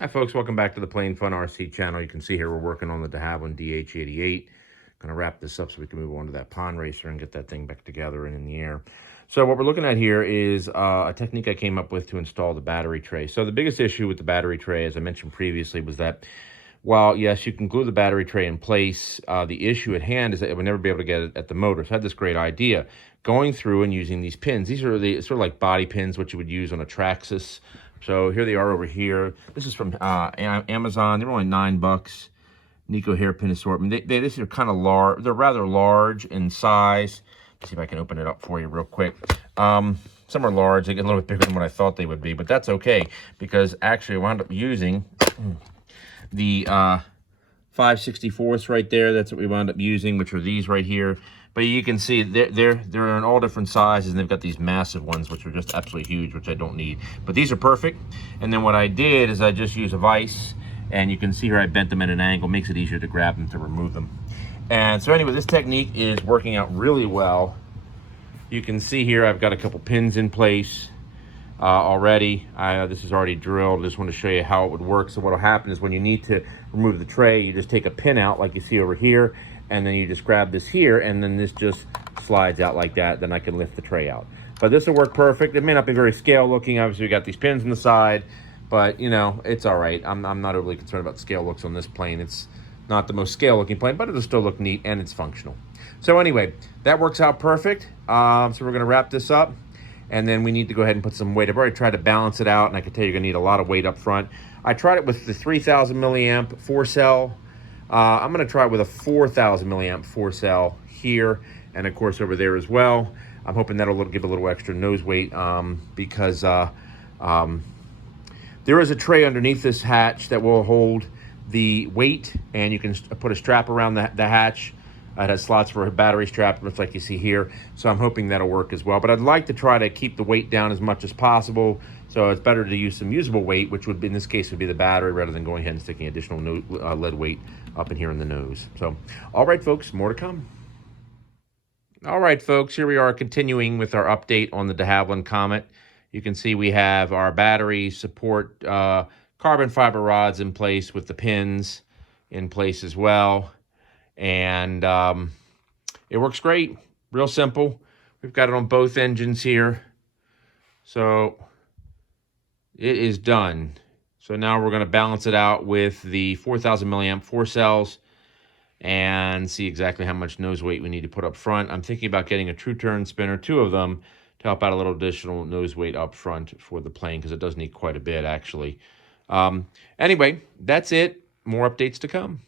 Hi folks, welcome back to the Plain Fun RC channel. You can see here we're working on the DeHavilland DH88. Gonna wrap this up so we can move on to that pond racer and get that thing back together and in the air. So what we're looking at here is a technique I came up with to install the battery tray. So the biggest issue with the battery tray, as I mentioned previously, was that while yes, you can glue the battery tray in place, the issue at hand is that it would never be able to get it at the motor. So I had this great idea, going through and using these pins. These are the sort of like body pins, what you would use on a Traxxas. So here they are over here. This is from Amazon. They're only $9. Nico hairpin assortment. These are kind of large. They're rather large in size. Let's see if I can open it up for you real quick. Some are large. They get a little bit bigger than what I thought they would be, but that's okay because actually I wound up using the 5/64 right there. That's what we wound up using, which are these right here. But you can see they're in all different sizes, and they've got these massive ones, which are just absolutely huge, which I don't need. But these are perfect. And then what I did is I just used a vise, and you can see here I bent them at an angle, makes it easier to grab them, to remove them. And so anyway, this technique is working out really well. You can see here I've got a couple pins in place already. This is already drilled. I just want to show you how it would work. So what will happen is when you need to remove the tray, you just take a pin out like you see over here, and then you just grab this here, and then this just slides out like that. Then I can lift the tray out. But this will work perfect. It may not be very scale looking. Obviously we got these pins on the side, but you know, it's all right. I'm not overly concerned about scale looks on this plane. It's not the most scale looking plane, but it'll still look neat and it's functional. So anyway, that works out perfect. So we're gonna wrap this up, and then we need to go ahead and put some weight. I've already tried to balance it out, and I can tell you're gonna need a lot of weight up front. I tried it with the 3,000 milliamp 4-cell. I'm gonna try it with a 4,000 milliamp 4-cell here, and of course over there as well. I'm hoping that'll give a little extra nose weight because there is a tray underneath this hatch that will hold the weight, and you can put a strap around the hatch. It has slots for a battery strap, just like you see here. So I'm hoping that'll work as well. But I'd like to try to keep the weight down as much as possible. So it's better to use some usable weight, which would be, in this case, would be the battery, rather than going ahead and sticking additional lead weight up in here in the nose. So, all right, folks, more to come. All right, folks, here we are continuing with our update on the DeHavilland Comet. You can see we have our battery support carbon fiber rods in place with the pins in place as well. And it works great, real simple. We've got it on both engines here. So it is done. So now we're gonna balance it out with the 4,000 milliamp 4 cells and see exactly how much nose weight we need to put up front. I'm thinking about getting a true turn spinner, 2 of them, to help out a little additional nose weight up front for the plane, because it does need quite a bit actually. Anyway, that's it. More updates to come.